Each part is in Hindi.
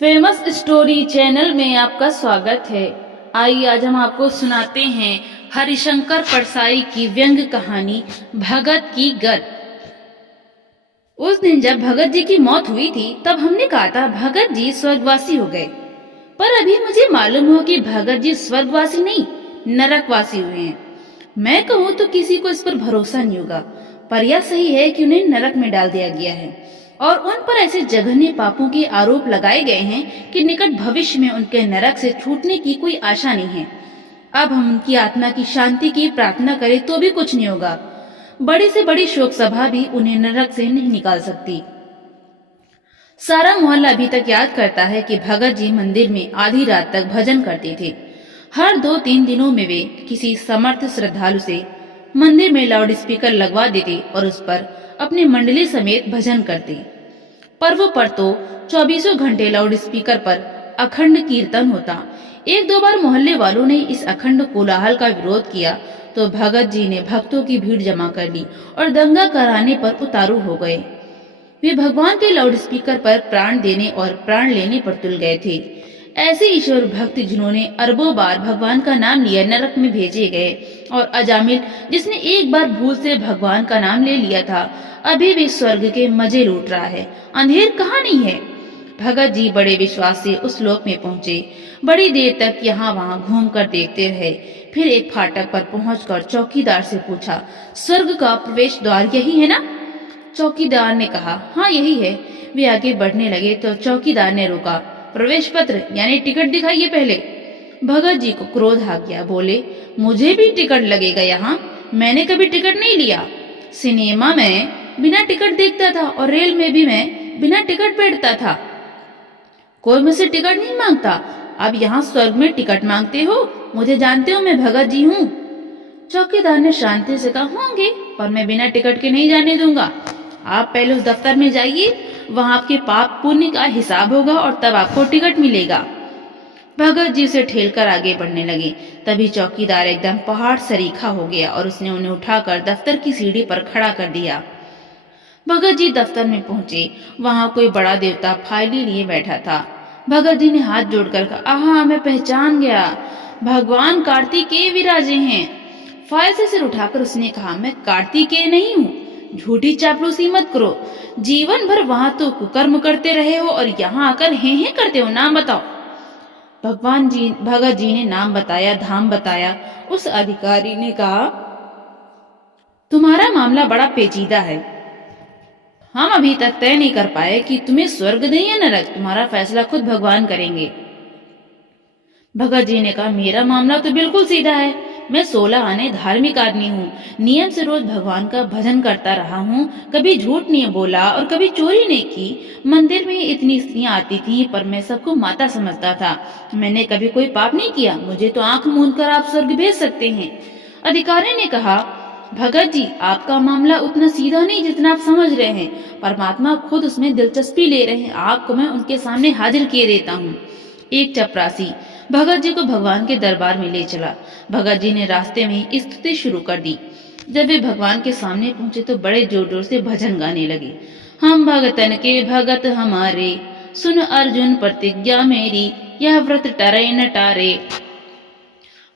फेमस स्टोरी चैनल में आपका स्वागत है। आइए आज हम आपको सुनाते हैं हरिशंकर परसाई की व्यंग्य कहानी भगत की गद। उस दिन जब भगत जी की मौत हुई थी तब हमने कहा था भगत जी स्वर्गवासी हो गए, पर अभी मुझे मालूम हुआ कि भगत जी स्वर्गवासी नहीं नरकवासी हुए हैं। मैं कहूँ तो किसी को इस पर भरोसा नहीं होगा, पर यह सही है कि उन्हें नरक में डाल दिया गया है और उन पर ऐसे जघन्य पापों के आरोप लगाए गए हैं कि निकट भविष्य में उनके नरक से छूटने की कोई आशा नहीं है। अब हम उनकी आत्मा की शांति की प्रार्थना करें तो भी कुछ नहीं होगा। बड़ी से बड़ी शोक सभा भी उन्हें नरक से नहीं निकाल सकती। सारा मोहल्ला अभी तक याद करता है कि भगत जी मंदिर में आधी रात तक भजन करते थे। हर 2-3 दिनों में वे किसी समर्थ श्रद्धालु से मंदिर में लाउड स्पीकर लगवा देते और उस पर अपनी मंडली समेत भजन करते। पर्व पर तो 24 घंटे लाउड स्पीकर पर अखंड कीर्तन होता। एक दो बार मोहल्ले वालों ने इस अखंड कोलाहल का विरोध किया तो भगत जी ने भक्तों की भीड़ जमा कर ली और दंगा कराने पर उतारू हो गए। वे भगवान के लाउड स्पीकर पर प्राण देने और प्राण लेने पर तुल गए थे। ऐसे ईश्वर भक्त जिन्होंने अरबों बार भगवान का नाम लिया नरक में भेजे गए, और अजामिल जिसने एक बार भूल से भगवान का नाम ले लिया था अभी भी स्वर्ग के मजे लूट रहा है। अंधेर कहाँ नहीं है। भगत जी बड़े विश्वास से उस लोक में पहुंचे। बड़ी देर तक यहाँ वहाँ घूम कर देखते रहे। फिर एक फाटक पर पहुंचकर चौकीदार से पूछा, स्वर्ग का प्रवेश द्वार यही है ना? चौकीदार ने कहा, हाँ यही है। वे आगे बढ़ने लगे तो चौकीदार ने रोका, प्रवेश पत्र यानी टिकट दिखाइए पहले। भगत जी को क्रोध आ गया, बोले, मुझे भी टिकट लगेगा यहाँ? मैंने कभी टिकट नहीं लिया। सिनेमा में बिना टिकट देखता था और रेल में भी मैं बिना टिकट बैठता था। कोई मुझसे टिकट नहीं मांगता। अब यहाँ स्वर्ग में टिकट मांगते हो? मुझे जानते हो, मैं भगत जी हूँ। चौकीदार ने शांति से कहा, होंगे, पर मैं बिना टिकट के नहीं जाने दूंगा। आप पहले उस दफ्तर में जाइए, वहां आपके पाप पुण्य का हिसाब होगा और तब आपको टिकट मिलेगा। भगत जी उसे ठेलकर आगे बढ़ने लगे। तभी चौकीदार एकदम पहाड़ सरीखा हो गया और उसने उन्हें उठाकर दफ्तर की सीढ़ी पर खड़ा कर दिया। भगत जी दफ्तर में पहुंचे। वहां कोई बड़ा देवता फाइली लिए बैठा था। भगत जी ने हाथ जोड़कर कहा, आहा, मैं पहचान गया, भगवान कार्तिकेय विराजे हैं। फाइल से सिर उठाकर उसने कहा, मैं कार्तिकेय नहीं हूँ, झूठी चापलूसी मत करो। जीवन भर वहां तो कुकर्म करते रहे हो और यहाँ आकर हे करते हो। नाम बताओ। भगत जी ने नाम बताया, धाम बताया। उस अधिकारी ने कहा, तुम्हारा मामला बड़ा पेचीदा है। हम अभी तक तय नहीं कर पाए कि तुम्हें स्वर्ग दें या नरक। तुम्हारा फैसला खुद भगवान करेंगे। भगत जी ने कहा, मेरा मामला तो बिल्कुल सीधा है। मैं 16 आने धार्मिक आदमी हूँ। नियम से रोज भगवान का भजन करता रहा हूँ। कभी झूठ नहीं बोला और कभी चोरी नहीं की। मंदिर में इतनी स्त्रियां आती थीं, पर मैं सबको माता समझता था। मैंने कभी कोई पाप नहीं किया। मुझे तो आंख मूंद कर आप स्वर्ग भेज सकते हैं। अधिकारी ने कहा, भगत जी, आपका मामला उतना सीधा नहीं जितना आप समझ रहे हैं। परमात्मा खुद उसमें दिलचस्पी ले रहे हैं। आपको मैं उनके सामने हाजिर किए देता हूँ। एक चपरासी भगत जी को भगवान के दरबार में ले चला। भगत जी ने रास्ते में ही स्तुति शुरू कर दी। जब वे भगवान के सामने पहुंचे तो बड़े जोर जोर से भजन गाने लगे। हम भगतन के भगत हमारे, सुन अर्जुन प्रतिज्ञा मेरी, यह व्रत टरे न टारे।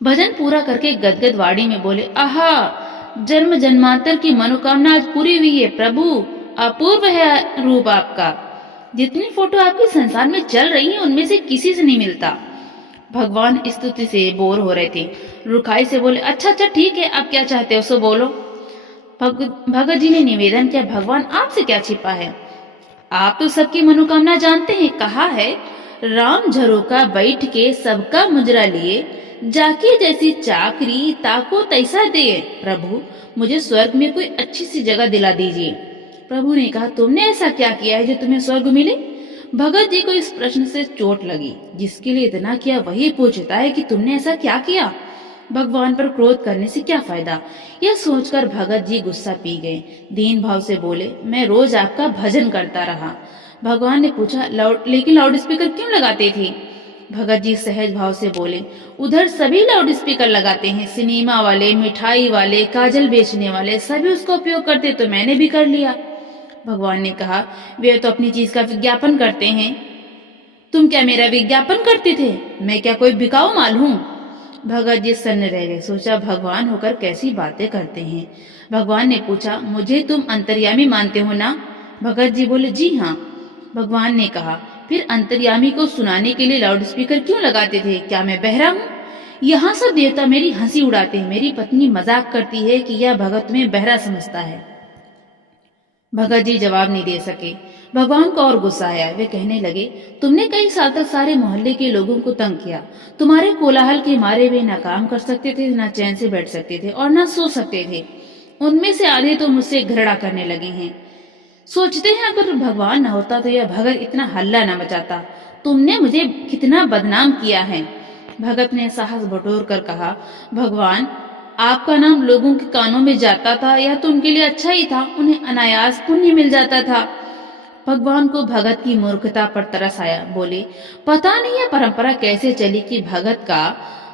भजन पूरा करके गदगद वाणी में बोले, आहा, जन्म जन्मांतर की मनोकामना आज पूरी हुई है प्रभु। अपूर्व है रूप आपका। जितनी फोटो आपके संसार में चल रही हैं उनमें से किसी से नहीं मिलता। भगवान स्तुति से बोर हो रहे थे। रुखाई से बोले, अच्छा ठीक है, आप क्या चाहते हो सो बोलो। भगत जी ने निवेदन किया, भगवान आपसे क्या छिपा है? आप तो सबकी मनोकामना जानते हैं। कहा है, राम झरोका बैठ के सबका मुजरा लिए, जाके जैसी चाकरी ताको तैसा दे। प्रभु, मुझे स्वर्ग में कोई अच्छी सी जगह दिला दीजिए। प्रभु ने कहा, तुमने ऐसा क्या किया है जो तुम्हें स्वर्ग मिले? भगत जी को इस प्रश्न से चोट लगी। जिसके लिए इतना किया वही पूछता है कि तुमने ऐसा क्या किया। भगवान पर क्रोध करने से क्या फायदा। यह सोचकर भगत जी गुस्सा पी गए। दीन भाव से बोले, मैं रोज आपका भजन करता रहा। भगवान ने पूछा, लेकिन लाउड स्पीकर क्यों लगाते थे? भगत जी सहज भाव से बोले, उधर सभी लाउड स्पीकर लगाते हैं। सिनेमा वाले, मिठाई वाले, काजल बेचने वाले सभी उसका उपयोग करते, तो मैंने भी कर लिया। भगवान ने कहा, वे तो अपनी चीज का विज्ञापन करते हैं। तुम क्या मेरा विज्ञापन करते थे? मैं क्या कोई बिकाऊ माल हूँ? भगत जी सन्न रह गए। सोचा, भगवान होकर कैसी बातें करते हैं। भगवान ने पूछा, मुझे तुम अंतर्यामी मानते हो ना? भगत जी बोले, जी हाँ। भगवान ने कहा, फिर अंतर्यामी को सुनाने के लिए लाउड स्पीकर क्यों लगाते थे? क्या मैं बहरा हूँ? यहाँ सब देवता मेरी हंसी उड़ाते हैं। मेरी पत्नी मजाक करती है कि यह भगत में बहरा समझता है। भगत जी जवाब नहीं दे सके। भगवान को और गुस्सा आया। वे कहने लगे, तुमने कई साल तक सारे मोहल्ले के लोगों को तंग किया। तुम्हारे कोलाहल के मारे वे ना काम कर सकते थे, ना चैन से बैठ सकते थे और ना सो सकते थे। उनमें से आधे तो मुझसे घृणा करने लगे हैं। सोचते हैं अगर भगवान न होता तो यह भगत इतना हल्ला न मचाता। तुमने मुझे कितना बदनाम किया है। भगत ने साहस बटोर कर कहा, भगवान, आपका नाम लोगों के कानों में जाता था, यह तो उनके लिए अच्छा ही था। उन्हें अनायास पुण्य मिल जाता था। भगवान को भगत की मूर्खता पर तरस आया। बोले, पता नहीं यह परंपरा कैसे चली कि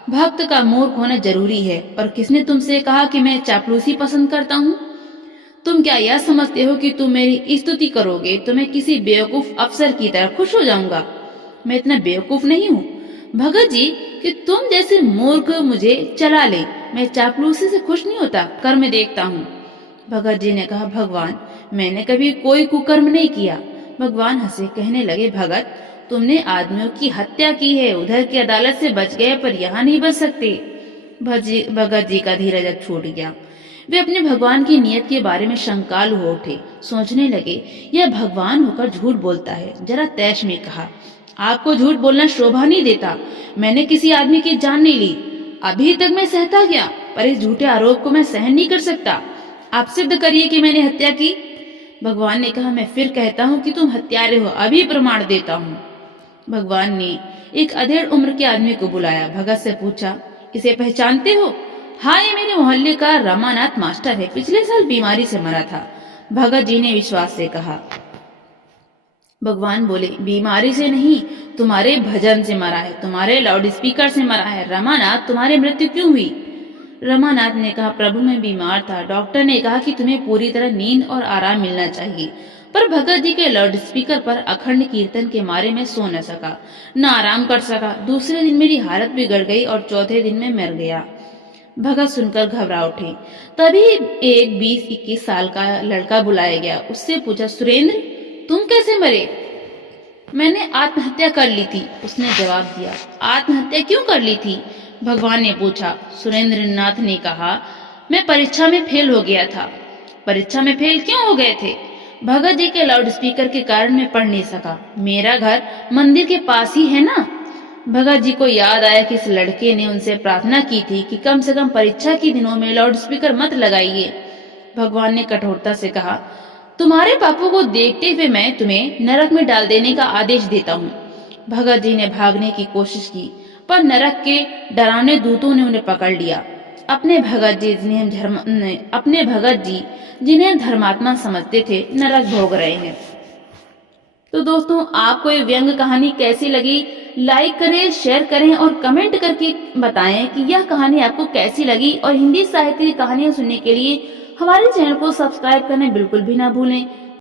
भक्त का मूर्ख होना जरूरी है। और किसने तुमसे कहा कि मैं चापलूसी पसंद करता हूँ? तुम क्या यह समझते हो कि तुम मेरी स्तुति करोगे तो मैं किसी बेवकूफ अफसर की तरह खुश हो जाऊंगा? मैं इतना बेवकूफ नहीं हूँ भगत जी कि तुम जैसे मूर्ख मुझे चला ले। मैं चापलूसी से खुश नहीं होता, कर्म देखता हूँ। भगत जी ने कहा, भगवान, मैंने कभी कोई कुकर्म नहीं किया। भगवान हंसे, कहने लगे, भगत, तुमने आदमियों की हत्या की है। उधर की अदालत से बच गए पर यहाँ नहीं बच सकते। भगत जी का धीरज अब छूट गया। वे अपने भगवान की नियत के बारे में शंकालु हो उठे। सोचने लगे, यह भगवान होकर झूठ बोलता है। जरा तैश में कहा, आपको झूठ बोलना शोभा नहीं देता। मैंने किसी आदमी की जान नहीं ली। अभी तक मैं सहता गया, पर इस झूठे आरोप को मैं सहन नहीं कर सकता। आप सिद्ध करिए कि मैंने हत्या की। भगवान ने कहा, मैं फिर कहता हूँ कि तुम हत्यारे हो। अभी प्रमाण देता हूँ। भगवान ने एक अधेड़ उम्र के आदमी को बुलाया। भगत से पूछा, इसे पहचानते हो? हाँ, ये मेरे मोहल्ले का रमानाथ मास्टर है। पिछले साल बीमारी से मरा था। भगत जी ने विश्वास से कहा। भगवान बोले, बीमारी से नहीं, तुम्हारे भजन से मरा है, तुम्हारे लाउड स्पीकर से मरा है। रमानाथ, तुम्हारी मृत्यु क्यों हुई? रमानाथ ने कहा, प्रभु, मैं बीमार था। डॉक्टर ने कहा कि तुम्हें पूरी तरह नींद और आराम मिलना चाहिए, पर भगत जी के लाउड स्पीकर पर अखंड कीर्तन के मारे मैं सो न सका, न आराम कर सका। दूसरे दिन मेरी हालत बिगड़ गई और चौथे दिन में मर गया। भगत सुनकर घबरा उठे। तभी एक 20-21 साल का लड़का बुलाया गया। उससे पूछा, सुरेंद्र, तुम कैसे मरे? मैंने आत्महत्या कर ली थी, उसने जवाब दिया। आत्महत्या क्यों कर ली थी? भगवान ने पूछा। सुरेंद्र नाथ ने कहा, मैं परीक्षा में फेल हो गया था। परीक्षा में फेल क्यों हो गए थे? भगत जी के लाउड स्पीकर के कारण मैं पढ़ नहीं सका। मेरा घर मंदिर के पास ही है ना। भगत जी को याद आया कि इस लड़के ने उनसे प्रार्थना की थी कि कम से कम परीक्षा के दिनों में लाउड स्पीकर मत लगाइए। भगवान ने कठोरता से कहा, तुम्हारे पापों को देखते हुए मैं तुम्हें नरक में डाल देने का आदेश देता हूँ। भगत जी ने भागने की कोशिश की, पर नरक के डरावने दूतों ने उन्हें पकड़ लिया। अपने भगत जी जिन्हें धर्मात्मा समझते थे, नरक भोग रहे हैं। तो दोस्तों, आपको ये व्यंग कहानी कैसी लगी? लाइक करें, शेयर करें और कमेंट करके बताएं कि यह कहानी आपको कैसी लगी। और हिंदी साहित्य की कहानियां सुनने के लिए हमारे चैनल को सब्सक्राइब करना बिल्कुल भी ना भूलें।